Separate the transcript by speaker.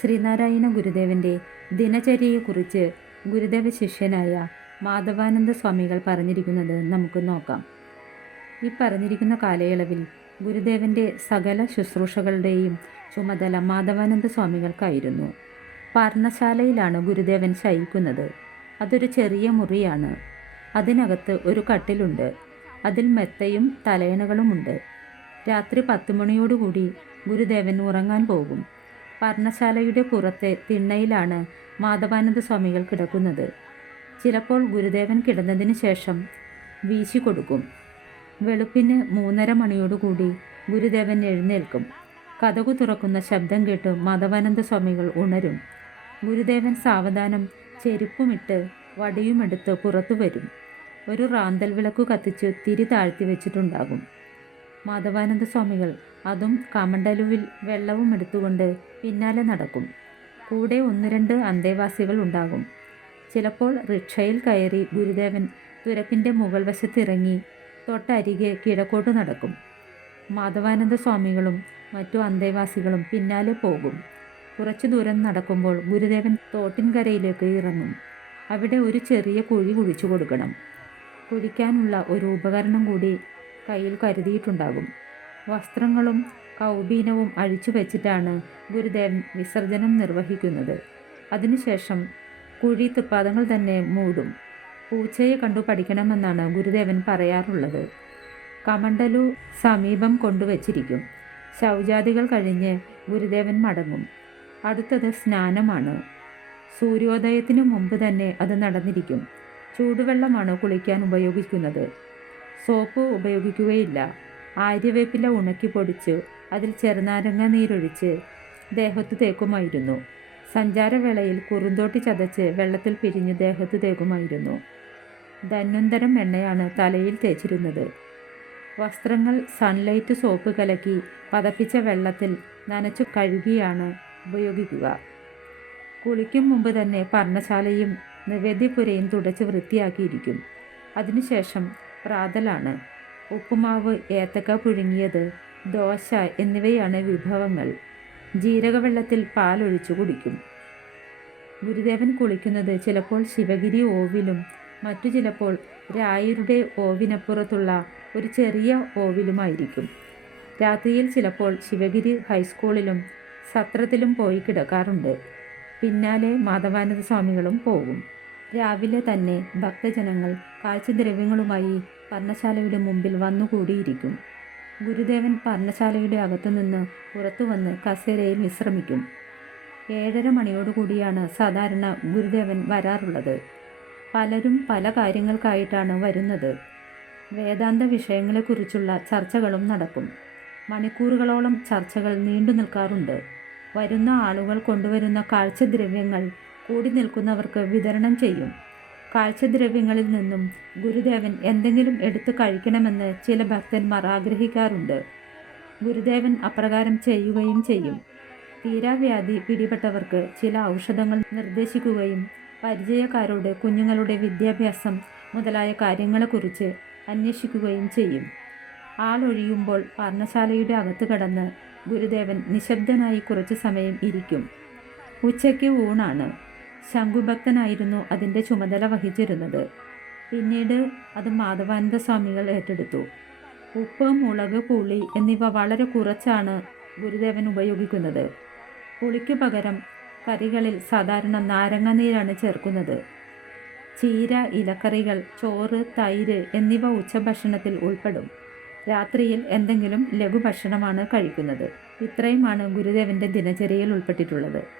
Speaker 1: ശ്രീനാരായണ ഗുരുദേവന്റെ ദിനചര്യയെക്കുറിച്ച് ഗുരുദേവ ശിഷ്യനായ മാധവാനന്ദ സ്വാമികൾ പറഞ്ഞിരിക്കുന്നത് നമുക്ക് നോക്കാം. ഈ പറഞ്ഞിരിക്കുന്ന കാലയളവിൽ ഗുരുദേവന്റെ സകല ശുശ്രൂഷകളുടെയും ചുമതല മാധവാനന്ദ സ്വാമികൾക്കായിരുന്നു. പർണശാലയിലാണ് ഗുരുദേവൻ ശയിക്കുന്നത്. അതൊരു ചെറിയ മുറിയാണ്. അതിനകത്ത് ഒരു കട്ടിലുണ്ട്. അതിൽ മെത്തയും തലയണകളുമുണ്ട്. രാത്രി പത്ത് മണിയോടുകൂടി ഗുരുദേവൻ ഉറങ്ങാൻ പോകും. പർണശാലയുടെ പുറത്തെ തിണ്ണയിലാണ് മാധവാനന്ദ സ്വാമികൾ കിടക്കുന്നത്. ചിലപ്പോൾ ഗുരുദേവൻ കിടന്നതിന് ശേഷം വീശി കൊടുക്കും. വെളുപ്പിന് മൂന്നര മണിയോടുകൂടി ഗുരുദേവൻ എഴുന്നേൽക്കും. കഥകു തുറക്കുന്ന ശബ്ദം കേട്ട് മാധവാനന്ദ സ്വാമികൾ ഉണരും. ഗുരുദേവൻ സാവധാനം ചെരുപ്പുമിട്ട് വടിയുമെടുത്ത് പുറത്തു വരും. ഒരു റാന്തൽ വിളക്ക് കത്തിച്ച് തിരി താഴ്ത്തി വെച്ചിട്ടുണ്ടാകും. മാധവാനന്ദ സ്വാമികൾ അതും കമണ്ടലുവിൽ വെള്ളവും എടുത്തുകൊണ്ട് പിന്നാലെ നടക്കും. കൂടെ ഒന്ന് രണ്ട് അന്തേവാസികൾ ഉണ്ടാകും. ചിലപ്പോൾ റിക്ഷയിൽ കയറി ഗുരുദേവൻ തുരപ്പിന്റെ മുകൾ വശത്തിറങ്ങി തൊട്ടരികെ കിഴക്കോട്ട് നടക്കും. മാധവാനന്ദ സ്വാമികളും മറ്റു അന്തേവാസികളും പിന്നാലെ പോകും. കുറച്ചു ദൂരം നടക്കുമ്പോൾ ഗുരുദേവൻ തോട്ടിൻകരയിലേക്ക് ഇറങ്ങും. അവിടെ ഒരു ചെറിയ കുഴി കുഴിച്ചു കൊടുക്കണം. കുഴിക്കാനുള്ള ഒരു ഉപകരണം കൂടി കയ്യിൽ കരുതിയിട്ടുണ്ടാകും. വസ്ത്രങ്ങളും കൗബീനവും അഴിച്ചു വെച്ചിട്ടാണ് ഗുരുദേവൻ വിസർജനം നിർവഹിക്കുന്നത്. അതിനുശേഷം കുഴി തൃപ്പാദങ്ങൾ തന്നെ മൂടും. പൂച്ചയെ കണ്ടു പഠിക്കണമെന്നാണ് ഗുരുദേവൻ പറയാറുള്ളത്. കമണ്ടലു സമീപം കൊണ്ടുവച്ചിരിക്കും. ശൗചാദികൾ കഴിഞ്ഞ് ഗുരുദേവൻ മടങ്ങും. അടുത്തത് സ്നാനമാണ്. സൂര്യോദയത്തിനു മുമ്പ് തന്നെ അത് നടന്നിരിക്കും. ചൂടുവെള്ളമാണ് കുളിക്കാൻ ഉപയോഗിക്കുന്നത്. സോപ്പ് ഉപയോഗിക്കുകയില്ല. ആര്യവേപ്പില ഉണക്കി പൊടിച്ച് അതിൽ ചെറുനാരങ്ങ നീരൊഴിച്ച് ദേഹത്ത് തേക്കുമായിരുന്നു. സഞ്ചാരവേളയിൽ കുറുന്തോട്ടി ചതച്ച് വെള്ളത്തിൽ പിരിഞ്ഞ് ദേഹത്ത് തേക്കുമായിരുന്നു. ധന്വന്തരം എണ്ണയാണ് തലയിൽ തേച്ചിരുന്നത്. വസ്ത്രങ്ങൾ സൺലൈറ്റ് സോപ്പ് കലക്കി പതപ്പിച്ച വെള്ളത്തിൽ നനച്ചു കഴുകിയാണ് ഉപയോഗിക്കുക. കുളിക്കും മുമ്പ് തന്നെ പർണശാലയും നിവേദ്യപുരയും തുടച്ച് വൃത്തിയാക്കിയിരിക്കും. അതിനുശേഷം പ്രാതലാണ് ഉപ്പുമാവ് ഏത്തക്ക പുഴുങ്ങിയത് ദോശ എന്നിവയാണ് വിഭവങ്ങൾ. ജീരകവെള്ളത്തിൽ പാലൊഴിച്ചു കുടിക്കും. ഗുരുദേവൻ കുളിക്കുന്നത് ചിലപ്പോൾ ശിവഗിരി ഓവിലും മറ്റു ചിലപ്പോൾ രായരുടെ ഓവിനപ്പുറത്തുള്ള ഒരു ചെറിയ ഓവിലുമായിരിക്കും. രാത്രിയിൽ ചിലപ്പോൾ ശിവഗിരി ഹൈസ്കൂളിലും സത്രത്തിലും പോയി കിടക്കാറുണ്ട്. പിന്നാലെ മാധവാനന്ദ സ്വാമികളും പോകും. രാവിലെ തന്നെ ഭക്തജനങ്ങൾ കാഴ്ചദ്രവ്യങ്ങളുമായി പർണശാലയുടെ മുമ്പിൽ വന്നുകൂടിയിരിക്കും. ഗുരുദേവൻ പർണശാലയുടെ അകത്തുനിന്ന് പുറത്തു വന്ന് കസേരയിൽ വിശ്രമിക്കും. ഏഴര മണിയോടുകൂടിയാണ് സാധാരണ ഗുരുദേവൻ വരാറുള്ളത്. പലരും പല കാര്യങ്ങൾക്കായിട്ടാണ് വരുന്നത്. വേദാന്ത വിഷയങ്ങളെക്കുറിച്ചുള്ള ചർച്ചകളും നടക്കും. മണിക്കൂറുകളോളം ചർച്ചകൾ നീണ്ടു നിൽക്കാറുണ്ട് വരുന്ന ആളുകൾ കൊണ്ടുവരുന്ന കാഴ്ചദ്രവ്യങ്ങൾ കൂടി നിൽക്കുന്നവർക്ക് വിതരണം ചെയ്യും. കാഴ്ചദ്രവ്യങ്ങളിൽ നിന്നും ഗുരുദേവൻ എന്തെങ്കിലും എടുത്തു കഴിക്കണമെന്ന് ചില ഭക്തന്മാർ ആഗ്രഹിക്കാറുണ്ട്. ഗുരുദേവൻ അപ്രകാരം ചെയ്യുകയും ചെയ്യും. തീരാവ്യാധി പിടിപെട്ടവർക്ക് ചില ഔഷധങ്ങൾ നിർദ്ദേശിക്കുകയും പരിചയക്കാരോട് കുഞ്ഞുങ്ങളുടെ വിദ്യാഭ്യാസം മുതലായ കാര്യങ്ങളെക്കുറിച്ച് അന്വേഷിക്കുകയും ചെയ്യും. ആളൊഴിയുമ്പോൾ പർണശാലയുടെ അകത്ത് കടന്ന് ഗുരുദേവൻ നിശബ്ദനായി കുറച്ച് സമയം ഇരിക്കും. ഉച്ചയ്ക്ക് ഊണാണ്. ശംഖുഭക്തനായിരുന്നു അതിന്റെ ചുമതല വഹിച്ചിരുന്നത്. പിന്നീട് അത് മാധവാനന്ദ സ്വാമികൾ ഏറ്റെടുത്തു. ഉപ്പ് മുളക് പുളി എന്നിവ വളരെ കുറച്ചാണ് ഗുരുദേവൻ ഉപയോഗിക്കുന്നത്. പുളിക്ക് പകരം കറികളിൽ സാധാരണ നാരങ്ങ നീരാണ് ചേർക്കുന്നത്. ചീര ഇലക്കറികൾ ചോറ് തൈര് എന്നിവ ഉച്ചഭക്ഷണത്തിൽ ഉൾപ്പെടും. രാത്രിയിൽ എന്തെങ്കിലും ലഘുഭക്ഷണമാണ് കഴിക്കുന്നത്. ഇത്രയുമാണ് ഗുരുദേവന്റെ ദിനചര്യയിൽ ഉൾപ്പെട്ടിട്ടുള്ളത്.